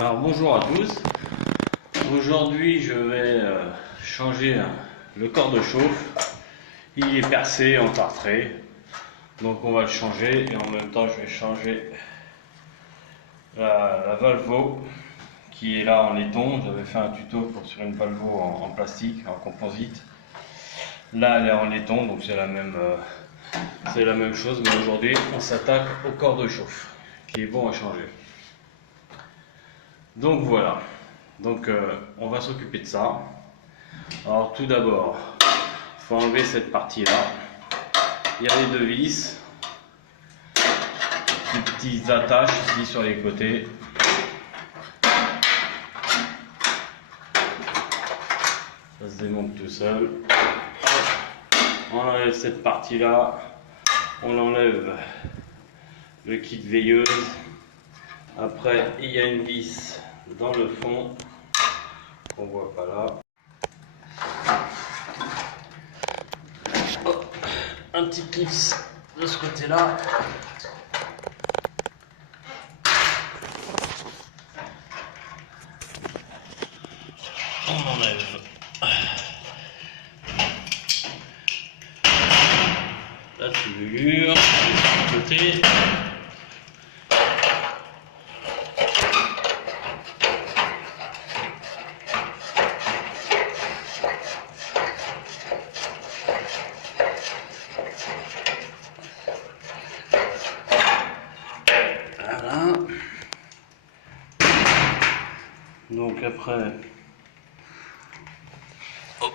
Alors bonjour à tous, aujourd'hui je vais changer le corps de chauffe. Il est percé en tartré, donc on va le changer et en même temps je vais changer la valve qui est là en laiton. J'avais fait un tuto sur une valve en plastique, en composite. Là elle est en laiton, donc c'est la même chose, mais aujourd'hui on s'attaque au corps de chauffe qui est bon à changer. Donc voilà, on va s'occuper de ça. Alors tout d'abord, il faut enlever cette partie là. Il y a les deux vis, des petites attaches ici sur les côtés. Ça se démonte tout seul. On enlève cette partie là, on enlève le kit veilleuse. Après il y a une vis dans le fond qu'on voit pas là. Hop, un petit clips de ce côté là. On enlève la tubulure de côté. Voilà. Donc après, hop.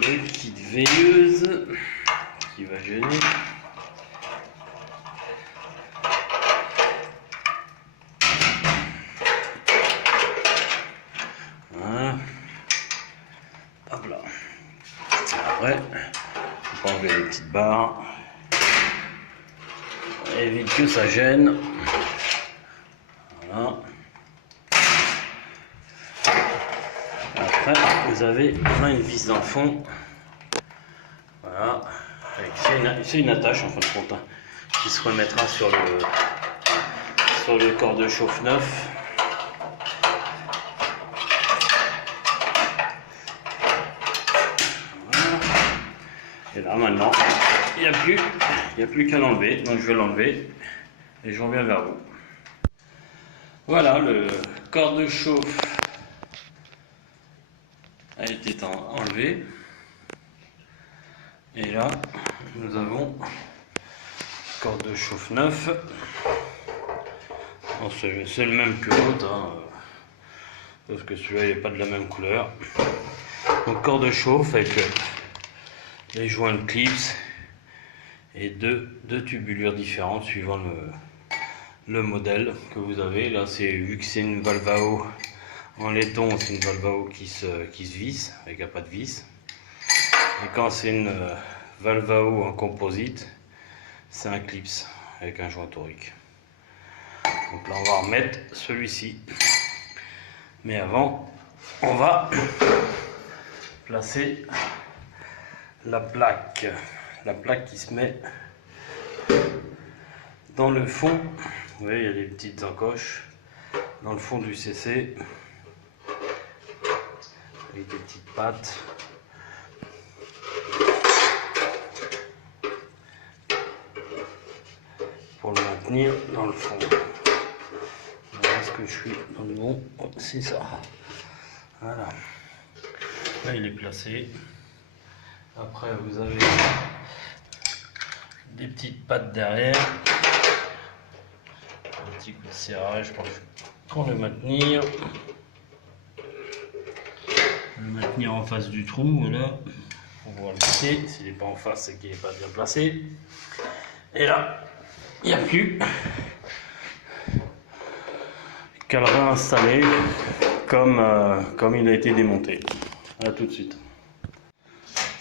Les petites veilleuses qui va gêner. Voilà. Hop là. Après, on peut enlever les petites barres. Évite que ça gêne. Voilà. Après, vous avez une vis dans le fond. Voilà. C'est une attache en fin de compte, hein, qui se remettra sur le corps de chauffe neuf. Voilà. Et là maintenant, il n'y a plus qu'à l'enlever. Donc je vais l'enlever et je reviens vers vous. Voilà, le corps de chauffe a été enlevé. Et là, nous avons le corps de chauffe neuf. Bon, c'est le même que l'autre, hein, parce que celui-là n'est pas de la même couleur. Donc corps de chauffe avec les joints de clips et deux tubulures différentes suivant le modèle que vous avez. Là, vu que c'est une valve à eau en laiton, c'est une valve à eau qui se visse avec un pas de vis. Et quand c'est une valve à eau en composite, c'est un clips avec un joint torique. Donc là, on va remettre celui-ci. Mais avant, on va placer la plaque qui se met dans le fond. Vous voyez, il y a des petites encoches dans le fond du CC avec des petites pattes. Pour le maintenir dans le fond. Voilà ce que je suis dans le bon. C'est ça. Voilà. Là, il est placé. Après, vous avez des petites pattes derrière. Un petit coup de serrage pour le maintenir. Le maintenir en face du trou. Voilà. On va le placer. S'il n'est pas en face, c'est qu'il n'est pas bien placé. Et là, il n'y a plus qu'à le réinstaller comme il a été démonté. A tout de suite.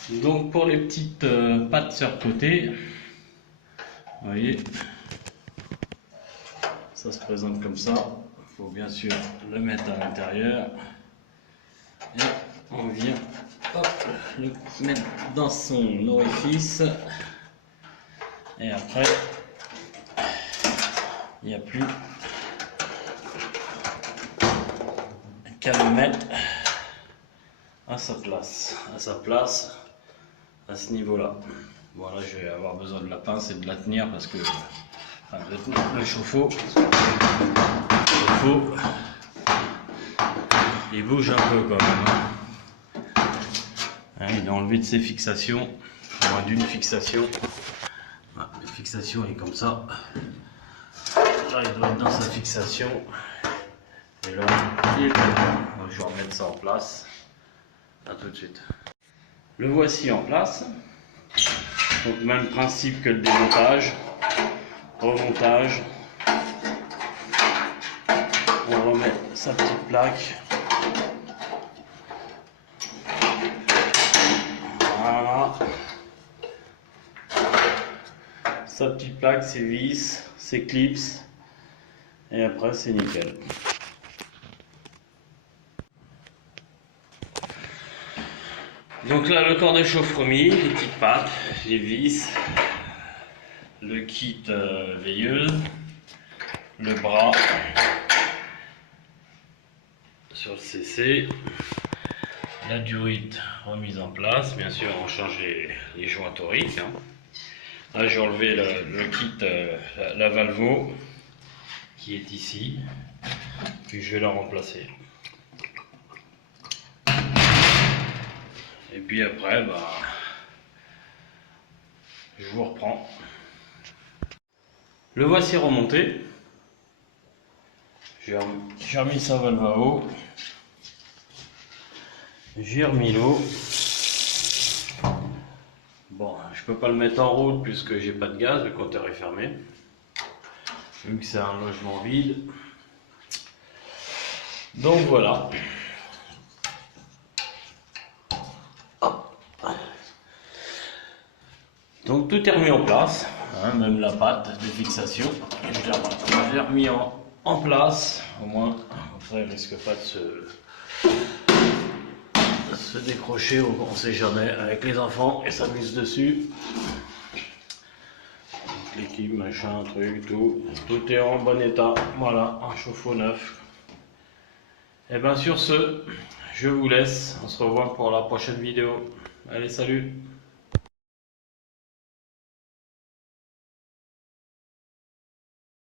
Donc pour les petites pattes sur le côté, vous voyez, ça se présente comme ça. Il faut bien sûr le mettre à l'intérieur. Et on vient, hop, le mettre dans son orifice. Et après, il n'y a plus qu'à le mettre à sa place, à ce niveau-là. Bon, là, je vais avoir besoin de la pince et de la tenir parce que enfin, le chauffe-eau, il bouge un peu quand même. Hein, il est enlevé de ses fixations, au moins d'une fixation. Voilà, la fixation est comme ça. Là, il doit être dans sa fixation. Et là, il est dedans. Donc, je vais remettre ça en place. A tout de suite. Le voici en place. Donc, même principe que le démontage. Remontage. On remet sa petite plaque. Voilà. Sa petite plaque, ses vis, ses clips. Et après, c'est nickel. Donc là, le corps de chauffe remis, les petites pattes, les vis, le kit veilleuse, le bras sur le CC, la durite remise en place, bien sûr on change les joints toriques. Hein. Là j'ai enlevé le kit, la valvo qui est ici, puis je vais la remplacer. Et puis après, je vous reprends. Le voici remonté. J'ai remis sa valve à eau. J'ai remis l'eau. Bon, je peux pas le mettre en route puisque j'ai pas de gaz, le compteur est fermé. Vu que c'est un logement vide. Donc voilà. Donc tout est remis en place, hein, même la patte de fixation, je l'ai remis en place, au moins, après elle risque pas de se décrocher, on ne sait jamais, avec les enfants, et s'amusent dessus. L'équipe, machin, truc, tout est en bon état, voilà, un chauffe-eau neuf. Et bien sur ce, je vous laisse, on se revoit pour la prochaine vidéo. Allez, salut!